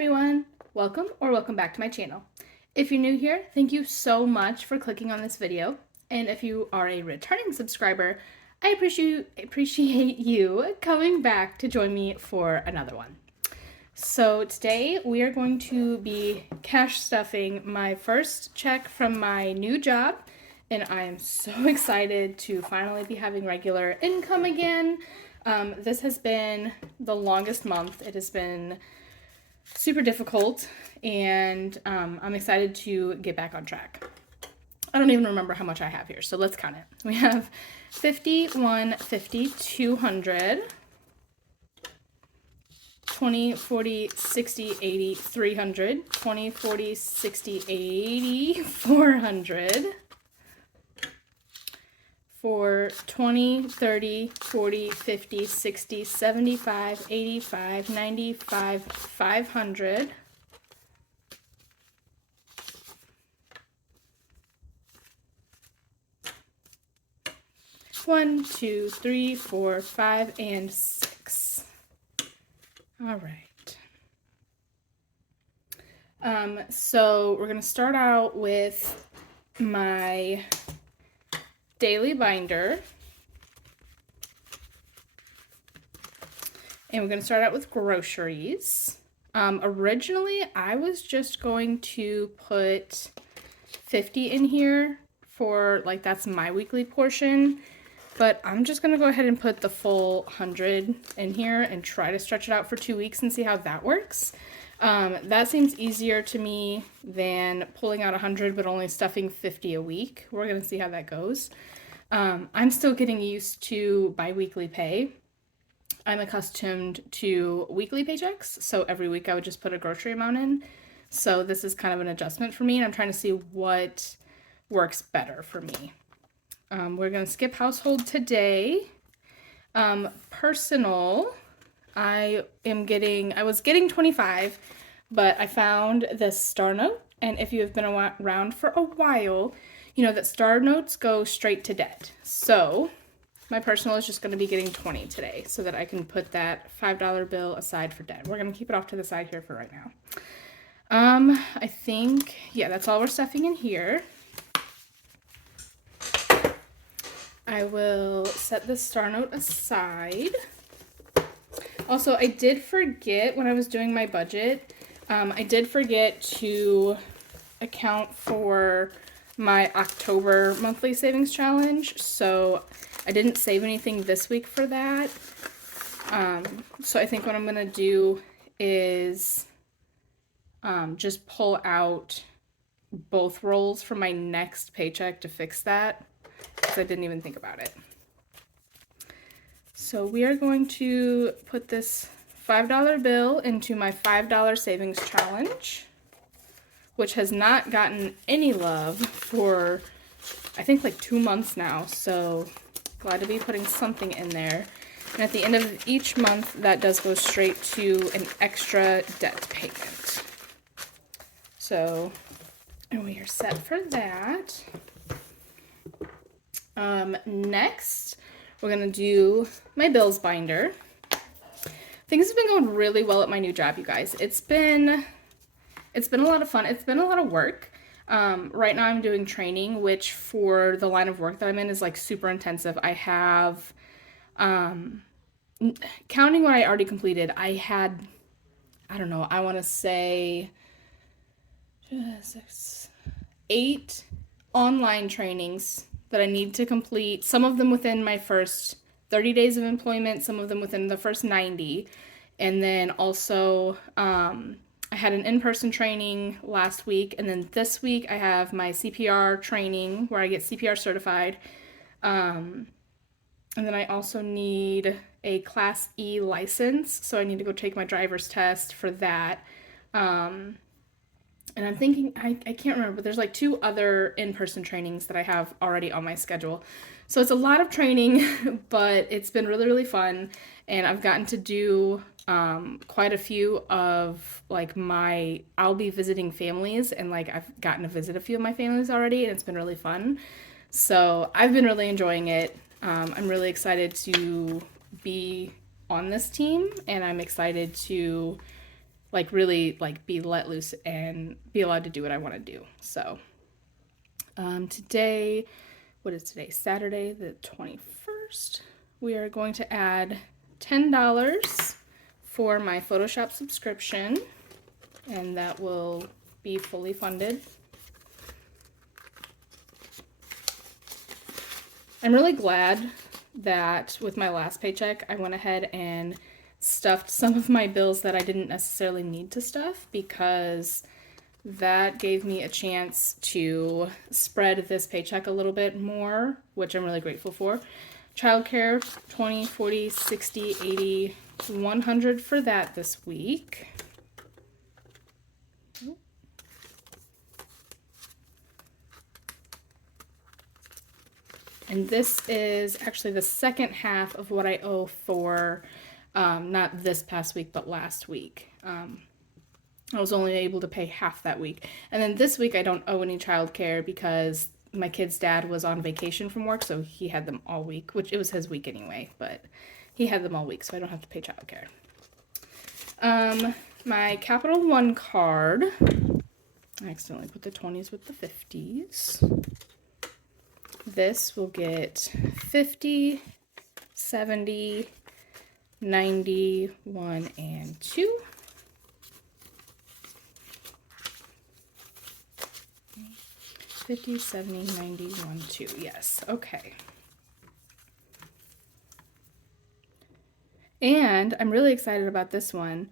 everyone! Welcome back to my channel. If you're new here, thank you so much for clicking on this video. And if you are a returning subscriber, I appreciate you coming back to join me for another one. So today we are going to be cash stuffing my first check from my new job. And I am so excited to finally be having regular income again. This has been the longest month. It has been super difficult, and I'm excited to get back on track. I don't even remember how much I have here, so let's count it. We have 50, 1, 50, 200, 20, 40, 60, 80, 300, 20, 40, 60, 80, 400, for 20, 30, 40, 50, 60, 75, 85, 95, 500, one, two, three, four, 5, and 6. All right. So we're going to start out with my daily binder, and we're going to start out with groceries. Originally I was just going to put 50 in here for, like, that's my weekly portion, but I'm just going to go ahead and put the full 100 in here and try to stretch it out for 2 weeks and see how that works. That seems easier to me than pulling out 100 but only stuffing 50 a week. We're going to see how that goes. I'm still getting used to bi-weekly pay. I'm accustomed to weekly paychecks, so every week I would just put a grocery amount in. So this is kind of an adjustment for me, and I'm trying to see what works better for me. We're going to skip household today. Personal, I was getting 25, but I found this star note, and if you have been around for a while, you know that star notes go straight to debt. So my personal is just going to be getting 20 today so that I can put that $5 bill aside for debt. We're going to keep it off to the side here for right now. I think, yeah, that's all we're stuffing in here. I will set this star note aside. Also, I did forget when I was doing my budget, I did forget to account for my October monthly savings challenge, so I didn't save anything this week for that. So I think what I'm gonna do is just pull out both rolls from my next paycheck to fix that, because I didn't even think about it. So we are going to put this $5 bill into my $5 savings challenge, which has not gotten any love for, I think, like 2 months now. So glad to be putting something in there. And at the end of each month, that does go straight to an extra debt payment. So, and we are set for that. Next, we're going to do my bills binder. Things have been going really well at my new job, you guys. It's been a lot of fun. It's been a lot of work. Right now I'm doing training, which for the line of work that I'm in is like super intensive. I have, counting what I already completed, I had, I don't know, I want to say 8 online trainings that I need to complete, some of them within my first 30 days of employment, some of them within the first 90. And then also, I had an in-person training last week, and then this week I have my CPR training where I get CPR certified. And then I also need a Class E license, so I need to go take my driver's test for that. And I'm thinking, I can't remember, but there's like 2 other in-person trainings that I have already on my schedule. So it's a lot of training, but it's been really, really fun. And I've gotten to do quite a few of, like, I'll be visiting families, and like I've gotten to visit a few of my families already, and it's been really fun. So I've been really enjoying it. I'm really excited to be on this team, and I'm excited to like really like be let loose and be allowed to do what I want to do. So today, what is today? Saturday the 21st. We are going to add $10 for my Photoshop subscription, and that will be fully funded. I'm really glad that with my last paycheck, I went ahead and stuffed some of my bills that I didn't necessarily need to stuff, because that gave me a chance to spread this paycheck a little bit more, which I'm really grateful for. Childcare, 20, 40, 60, 80, 100 for that this week. And this is actually the second half of what I owe for, not this past week, but last week. I was only able to pay half that week. And then this week I don't owe any childcare because my kid's dad was on vacation from work, so he had them all week, which it was his week anyway, but he had them all week, so I don't have to pay childcare. My Capital One card, I accidentally put the 20s with the 50s. This will get 50, 70, 90, 1, and 2. $50, $70, $90, $1, $2. Yes, okay. And I'm really excited about this one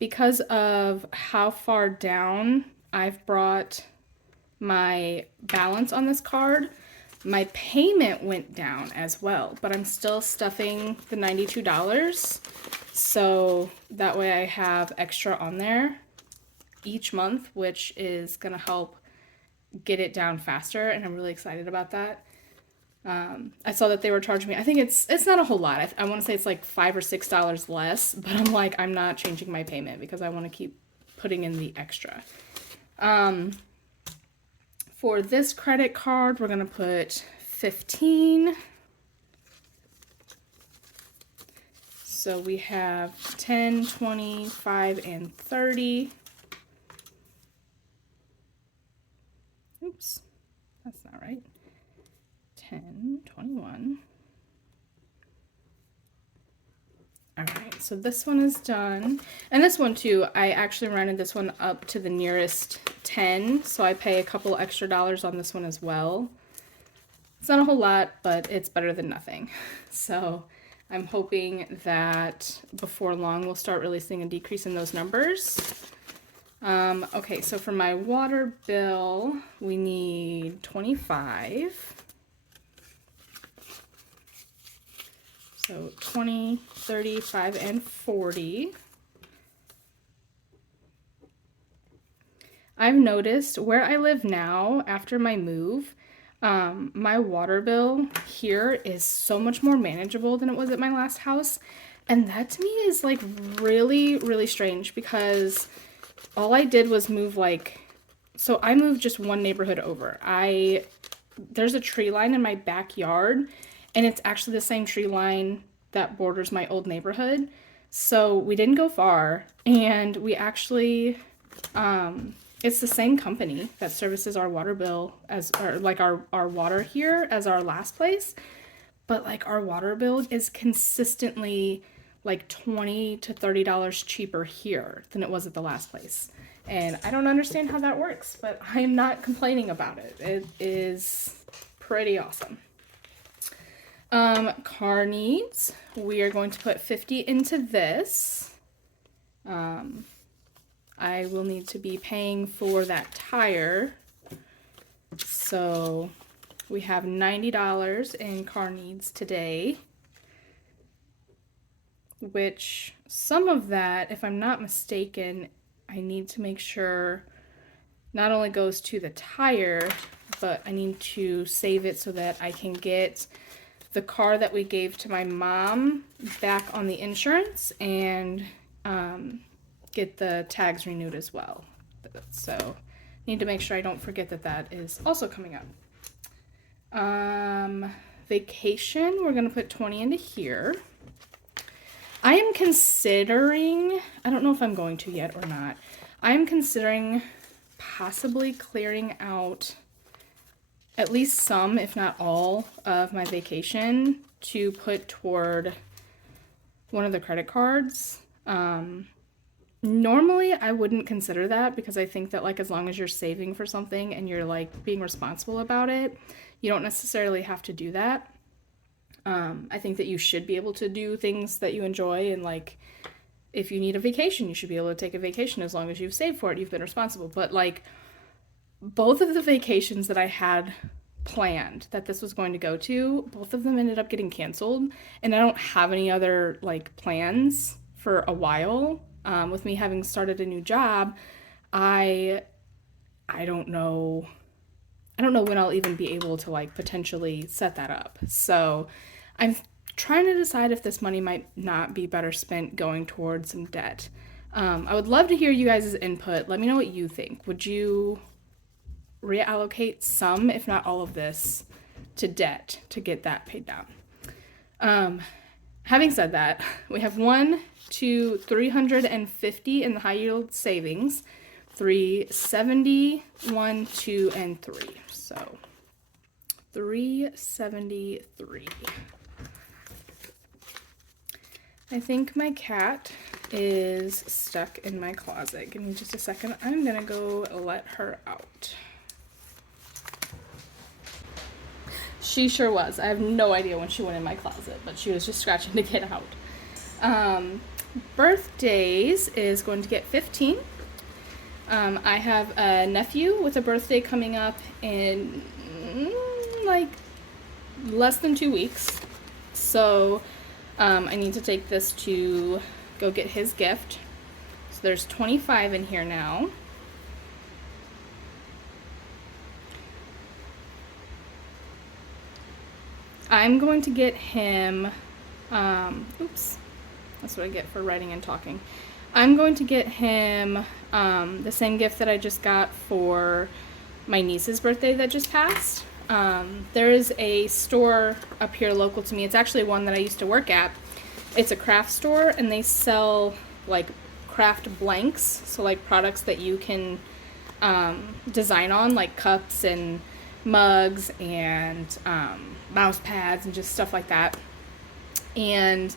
because of how far down I've brought my balance on this card. My payment went down as well, but I'm still stuffing the $92. So that way I have extra on there each month, which is going to help get it down faster, and I'm really excited about that. I saw that they were charging me, I think it's not a whole lot. I want to say it's like $5 or $6 less, but I'm like, I'm not changing my payment because I want to keep putting in the extra. For this credit card, we're going to put 15. So we have 10, 20, 5, and 30. Oops, that's not right. 10, 21. All right, so this one is done. And this one too, I actually rounded this one up to the nearest 10, so I pay a couple extra dollars on this one as well. It's not a whole lot, but it's better than nothing. So I'm hoping that before long we'll start really seeing a decrease in those numbers. Okay, so for my water bill, we need 25. So 20, 35, and 40. I've noticed where I live now after my move, my water bill here is so much more manageable than it was at my last house. And that to me is like really, really strange because all I did was move so I moved just one neighborhood over. There's a tree line in my backyard, and it's actually the same tree line that borders my old neighborhood. So we didn't go far, and we actually, it's the same company that services our water bill our water here as our last place. But like our water bill is consistently like $20 to $30 cheaper here than it was at the last place. And I don't understand how that works, but I'm not complaining about it. It is pretty awesome. Car needs, we are going to put 50 into this. I will need to be paying for that tire. So we have $90 in car needs today, which some of that, if I'm not mistaken, I need to make sure not only goes to the tire, but I need to save it so that I can get the car that we gave to my mom back on the insurance and get the tags renewed as well. So need to make sure I don't forget that that is also coming up. Vacation, we're going to put 20 into here. I am considering, I don't know if I'm going to yet or not. I am considering possibly clearing out at least some, if not all, of my vacation to put toward one of the credit cards. Normally I wouldn't consider that because I think that like as long as you're saving for something and you're like being responsible about it, you don't necessarily have to do that. I think that you should be able to do things that you enjoy, and like if you need a vacation, you should be able to take a vacation as long as you've saved for it, you've been responsible. But like both of the vacations that I had planned that this was going to go to, both of them ended up getting canceled, and I don't have any other like plans for a while. With me having started a new job, I don't know when I'll even be able to like potentially set that up. So I'm trying to decide if this money might not be better spent going towards some debt. I would love to hear you guys' input. Let me know what you think. Would you reallocate some, if not all of this, to debt to get that paid down? Having said that, we have 350 in the high yield savings, 370, 1, 2, and 3. So 373. I think my cat is stuck in my closet. Give me just a second. I'm gonna go let her out. She sure was. I have no idea when she went in my closet, but she was just scratching to get out. Birthdays is going to get 15. I have a nephew with a birthday coming up in like less than 2 weeks. So I need to take this to go get his gift. So there's 25 in here now. I'm going to get him, oops, that's what I get for writing and talking. I'm going to get him the same gift that I just got for my niece's birthday that just passed. There is a store up here local to me. It's actually one that I used to work at. It's a craft store, and they sell like craft blanks, so like products that you can design on, like cups and mugs and mouse pads and just stuff like that. And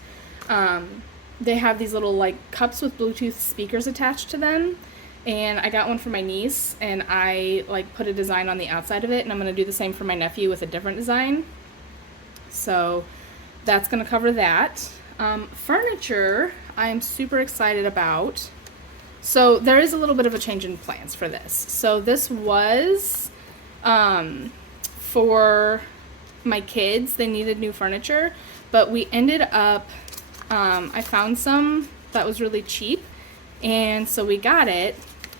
they have these little like cups with Bluetooth speakers attached to them, and I got one for my niece, and I like put a design on the outside of it, and I'm going to do the same for my nephew with a different design. So that's going to cover that. Furniture I'm super excited about. So there is a little bit of a change in plans for this. So this was for my kids. They needed new furniture, but we ended up, I found some that was really cheap, and so we got it.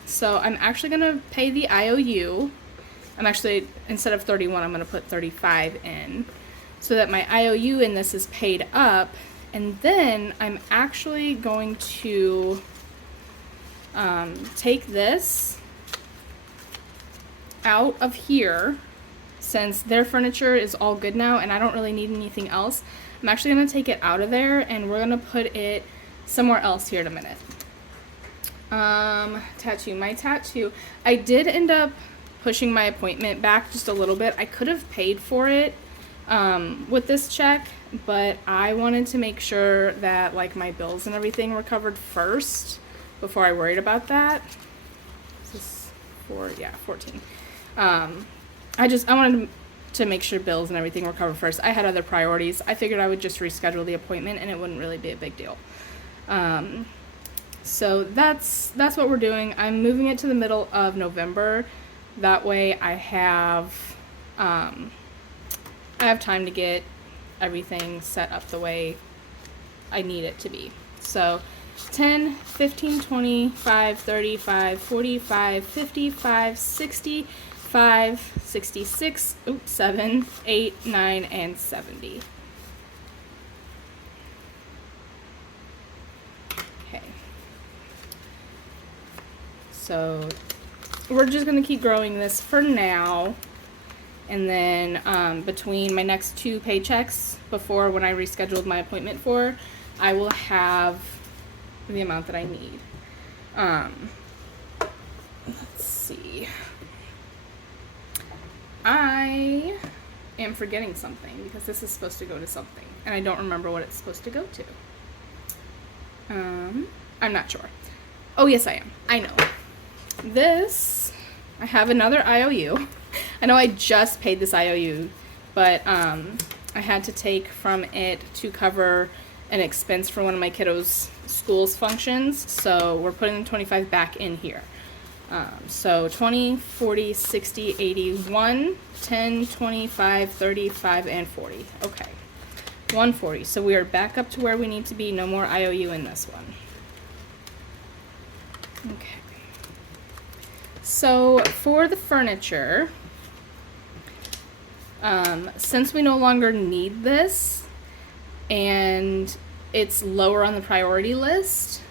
So I'm actually going to pay the IOU. I'm actually, instead of 31, I'm going to put 35 in, so that my IOU in this is paid up. And then I'm actually going to take this out of here, since their furniture is all good now and I don't really need anything else. I'm actually going to take it out of there, and we're going to put it somewhere else here in a minute. Tattoo. My tattoo, I did end up pushing my appointment back just a little bit. I could have paid for it with this check, but I wanted to make sure that like my bills and everything were covered first before I worried about that. This is 14. I wanted to make sure bills and everything were covered first. I had other priorities. I figured I would just reschedule the appointment and it wouldn't really be a big deal. So that's what we're doing. I'm moving it to the middle of November. That way I have time to get everything set up the way I need it to be. So 10, 15, 25, 35, 45, 55, 65, 66, 7, 8, 9, and 70. Okay. So we're just going to keep growing this for now. And then between my next 2 paychecks before when I rescheduled my appointment for, I will have the amount that I need. Let's see. I am forgetting something because this is supposed to go to something, and I don't remember what it's supposed to go to. I'm not sure. Oh, yes, I am. I know. This, I have another IOU. I know I just paid this IOU, but I had to take from it to cover an expense for one of my kiddos' school's functions, so we're putting the 25 back in here. So 20, 40, 60, 80, 1, 10, 25, 35, and 40. Okay. 140. So we are back up to where we need to be. No more IOU in this one. Okay. So for the furniture, since we no longer need this and it's lower on the priority list,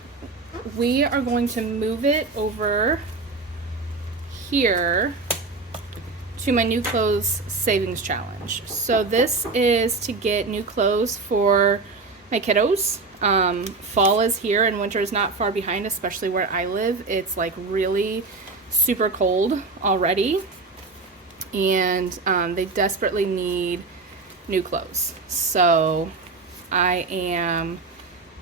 we are going to move it over here to my new clothes savings challenge. So this is to get new clothes for my kiddos. Fall is here and winter is not far behind, especially where I live. It's like really super cold already, and they desperately need new clothes. So I am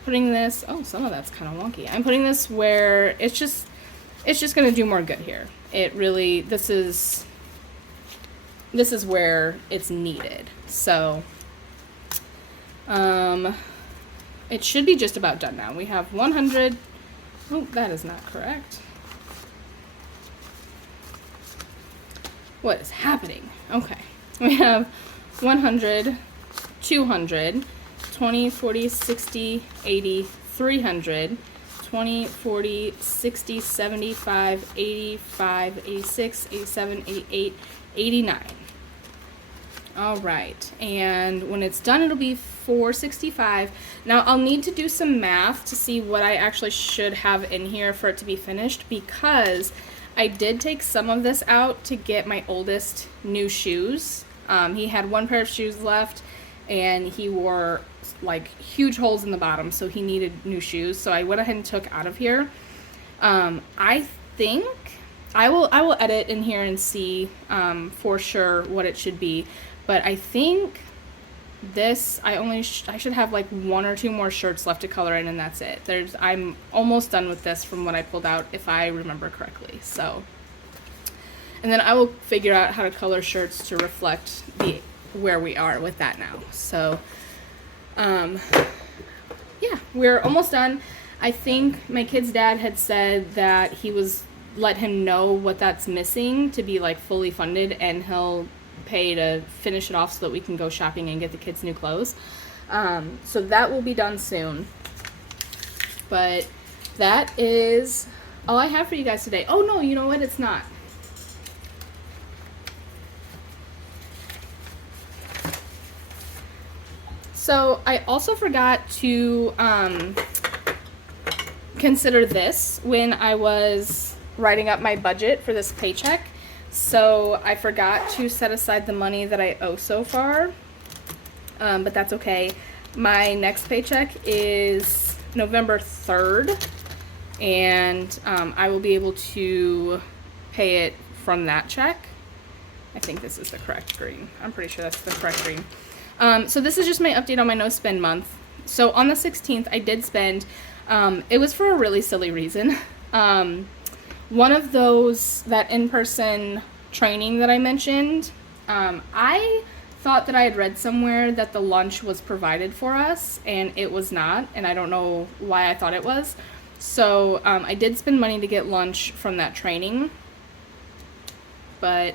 putting this, oh, some of that's kind of wonky. I'm putting this where it's just going to do more good here. It really, this is where it's needed. So it should be just about done now. We have 100. Oh, that is not correct. What is happening? Okay. We have 100, 200, 20, 40, 60, 80, 300, 20, 40, 60, 75, 85, 86, 87, 88, 89. All right, and when it's done, it'll be 465. Now, I'll need to do some math to see what I actually should have in here for it to be finished, because I did take some of this out to get my oldest new shoes. He had one pair of shoes left, and he wore like huge holes in the bottom, so he needed new shoes. So I went ahead and took out of here. I think I will edit in here and see for sure what it should be. But I think this, I should have like 1 or 2 more shirts left to color in, and that's it. I'm almost done with this from what I pulled out, if I remember correctly. So, and then I will figure out how to color shirts to reflect where we are with that now. So, yeah, we're almost done. I think my kid's dad had said that he let him know what that's missing to be like fully funded, and he'll pay to finish it off so that we can go shopping and get the kids new clothes. So that will be done soon. But that is all I have for you guys today. Oh no, you know what? It's not. So I also forgot to consider this when I was writing up my budget for this paycheck. So I forgot to set aside the money that I owe so far, but that's okay. My next paycheck is November 3rd, and I will be able to pay it from that check. I think this is the correct green. I'm pretty sure that's the correct green. So this is just my update on my no spend month. So on the 16th, I did spend. It was for a really silly reason. One of those, that in-person training that I mentioned, I thought that I had read somewhere that the lunch was provided for us, and it was not, and I don't know why I thought it was. So I did spend money to get lunch from that training, but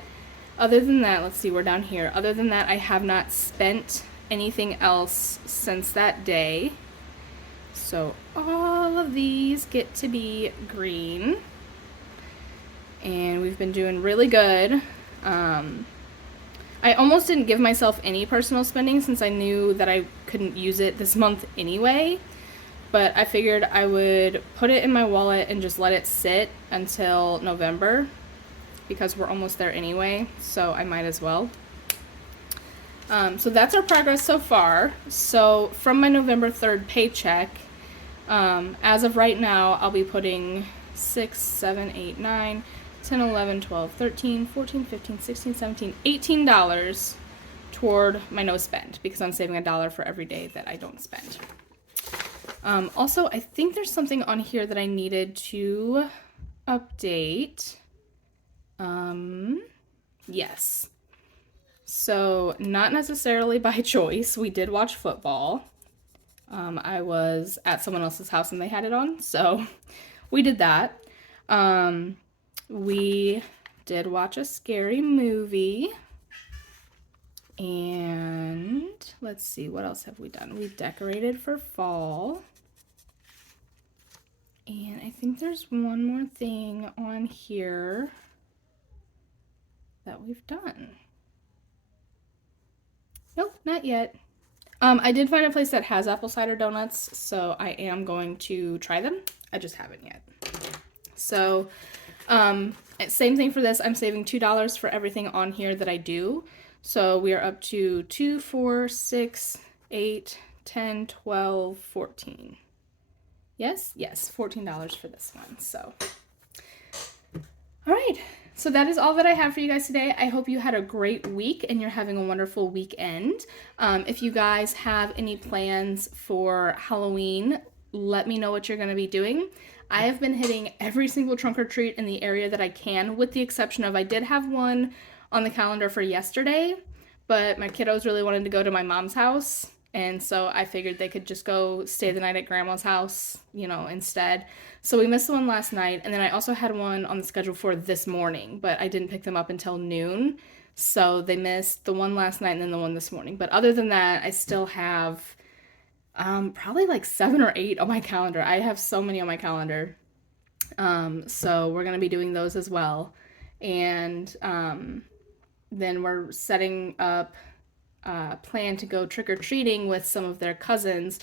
other than that, let's see, we're down here. Other than that, I have not spent anything else since that day. So all of these get to be green. And we've been doing really good. I almost didn't give myself any personal spending since I knew that I couldn't use it this month anyway. But I figured I would put it in my wallet and just let it sit until November, because we're almost there anyway, so I might as well. So that's our progress so far. So from my November 3rd paycheck, as of right now, I'll be putting 6, 7, 8, 9, 10, 11, 12, 13, 14, 15, 16, 17, $18 toward my no spend because I'm saving $1 for every day that I don't spend. Also, I think there's something on here that I needed to update. Yes. So, not necessarily by choice. We did watch football. I was at someone else's house and they had it on, so we did that. We did watch a scary movie. And let's see, what else have we done? We decorated for fall. And I think there's one more thing on here that we've done. Nope, not yet. I did find a place that has apple cider donuts, so I am going to try them. I just haven't yet. So, same thing for this. I'm saving $2 for everything on here that I do. So we are up to 2, 4, 6, 8, 10, 12, 14. Yes, $14 for this one. So, all right. So that is all that I have for you guys today. I hope you had a great week and you're having a wonderful weekend. If you guys have any plans for Halloween, let me know what you're going to be doing. I have been hitting every single trunk or treat in the area that I can, with the exception of I did have one on the calendar for yesterday, but my kiddos really wanted to go to my mom's house, and so I figured they could just go stay the night at grandma's house, instead. So we missed the one last night, and then I also had one on the schedule for this morning, but I didn't pick them up until noon, so they missed the one last night and then the one this morning. But other than that, I still have probably like 7 or 8 on my calendar. I have so many on my calendar. So we're going to be doing those as well. And then we're setting up a plan to go trick-or-treating with some of their cousins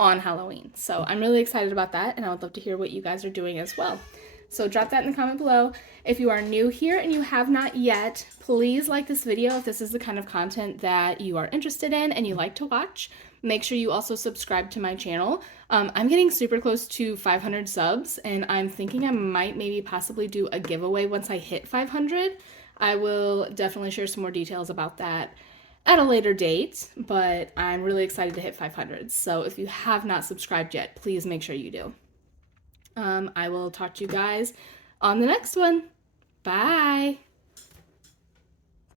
on Halloween. So I'm really excited about that, and I would love to hear what you guys are doing as well. So drop that in the comment below. If you are new here and you have not yet, please like this video if this is the kind of content that you are interested in and you like to watch. Make sure you also subscribe to my channel. I'm getting super close to 500 subs, and I'm thinking I might maybe possibly do a giveaway once I hit 500. I will definitely share some more details about that at a later date, but I'm really excited to hit 500. So if you have not subscribed yet, please make sure you do. I will talk to you guys on the next one. Bye.